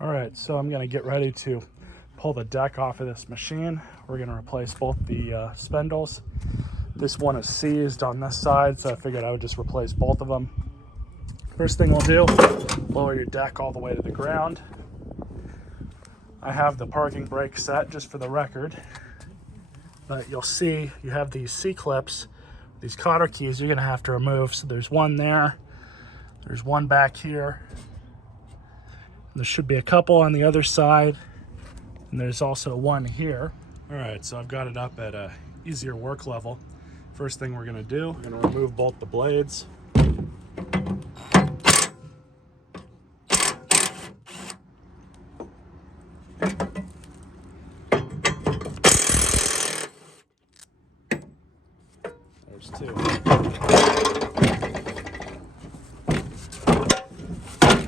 All right, so I'm gonna get ready to pull the deck off of this machine. We're gonna replace both the spindles. This one is seized on this side, so I figured I would just replace both of them. First thing we'll do, lower your deck all the way to the ground. I have the parking brake set just for the record, but you'll see you have these C-clips, these cotter keys you're gonna have to remove. So there's one there, there's one back here. There should be a couple on the other side, and there's also one here. All right, so I've got it up at a easier work level. First thing we're gonna do, we're gonna remove both the blades. There's two.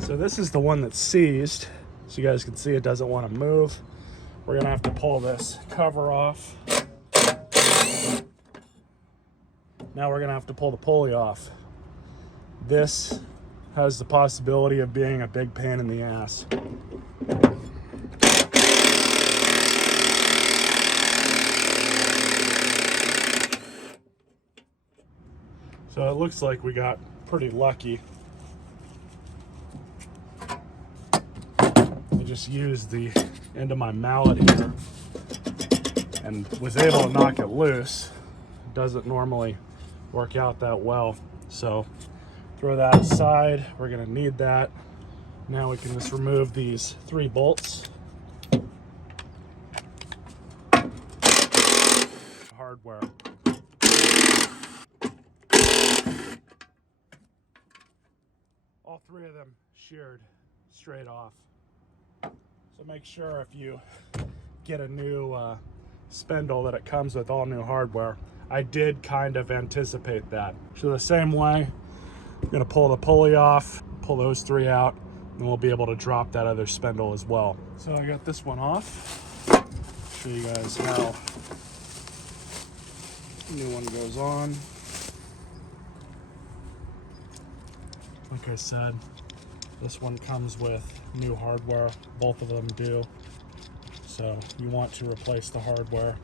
So this is the one that's seized. So you guys can see it doesn't want to move. We're gonna have to pull this cover off. Now we're gonna have to pull the pulley off. This has the possibility of being a big pain in the ass. So it looks like we got pretty lucky. I just used the end of my mallet here and was able to knock it loose. It doesn't normally work out that well. So throw that aside. We're gonna need that. Now we can just remove these 3 bolts. Hardware. All 3 of them sheared straight off. So make sure if you get a new spindle that it comes with all new hardware. I did kind of anticipate that. So the same way, I'm gonna pull the pulley off, pull those 3 out, and we'll be able to drop that other spindle as well. So I got this one off. Show you guys how the new one goes on. Like I said, this one comes with new hardware. Both of them do. So you want to replace the hardware.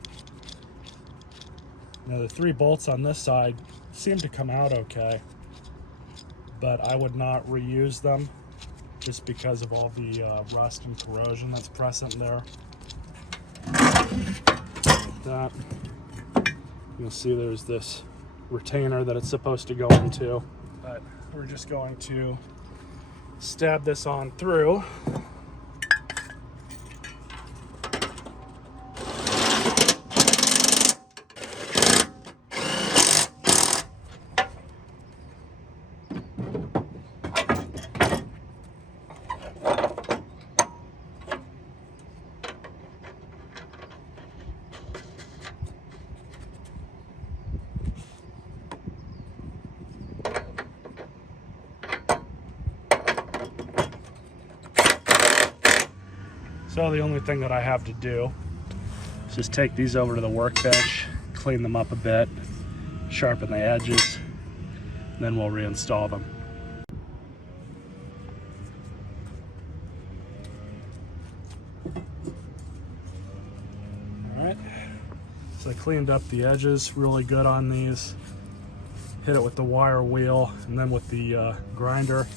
Now the 3 bolts on this side seem to come out okay, but I would not reuse them just because of all the rust and corrosion that's present there. Like that. You'll see there's this retainer that it's supposed to go into, but we're just going to stab this on through. So the only thing that I have to do is just take these over to the workbench, clean them up a bit, sharpen the edges, and then we'll reinstall them. All right, so I cleaned up the edges really good on these, hit it with the wire wheel, and then with the grinder,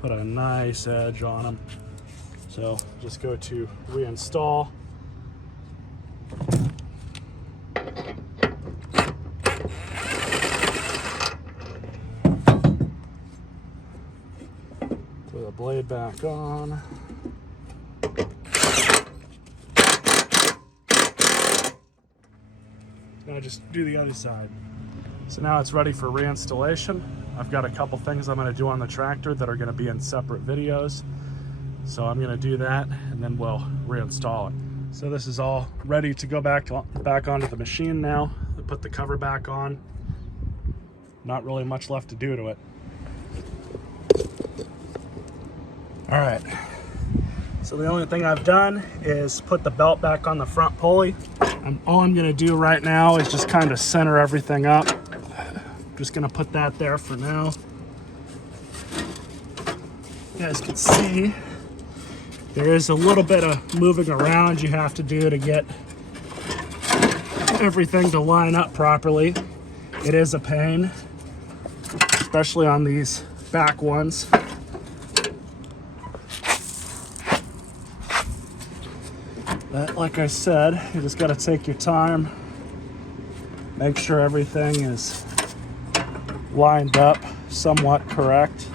put a nice edge on them. So just go to reinstall. Put the blade back on. Now just do the other side. So now it's ready for reinstallation. I've got a couple things I'm going to do on the tractor that are going to be in separate videos. So I'm going to do that and then we'll reinstall it. So this is all ready to go back onto the machine now. I put the cover back on. Not really much left to do to it. All right. So the only thing I've done is put the belt back on the front pulley. All I'm going to do right now is just kind of center everything up. Just going to put that there for now. You guys can see There is a little bit of moving around you have to do to get everything to line up properly. It is a pain, especially on these back ones. But like I said, you just got to take your time, make sure everything is lined up somewhat correct.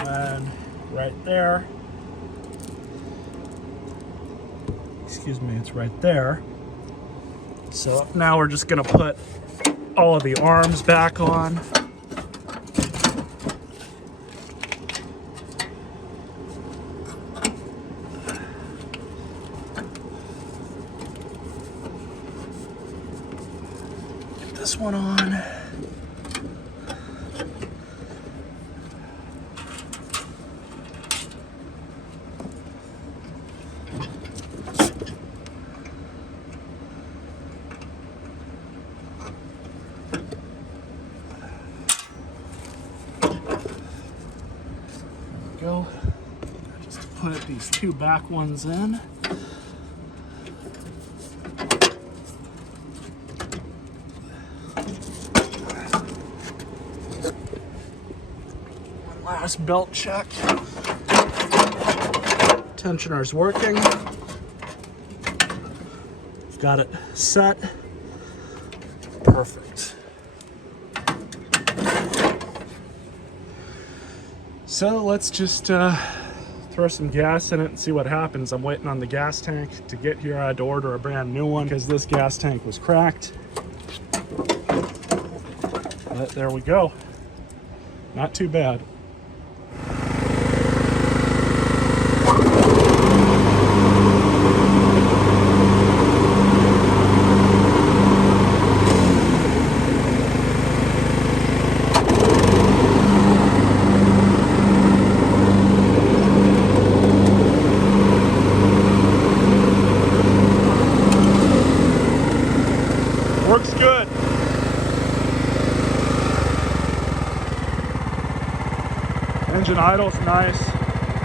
And right there, excuse me, it's right there. So now we're just gonna put all of the arms back on. Get this one on. Go. Just put these two back ones in. One last belt check. Tensioner's working. Got it set. Perfect. So let's just throw some gas in it and see what happens. I'm waiting on the gas tank to get here. I had to order a brand new one because this gas tank was cracked. But there we go. Not too bad. Works good. Engine idle's nice.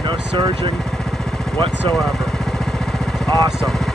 No surging whatsoever. Awesome.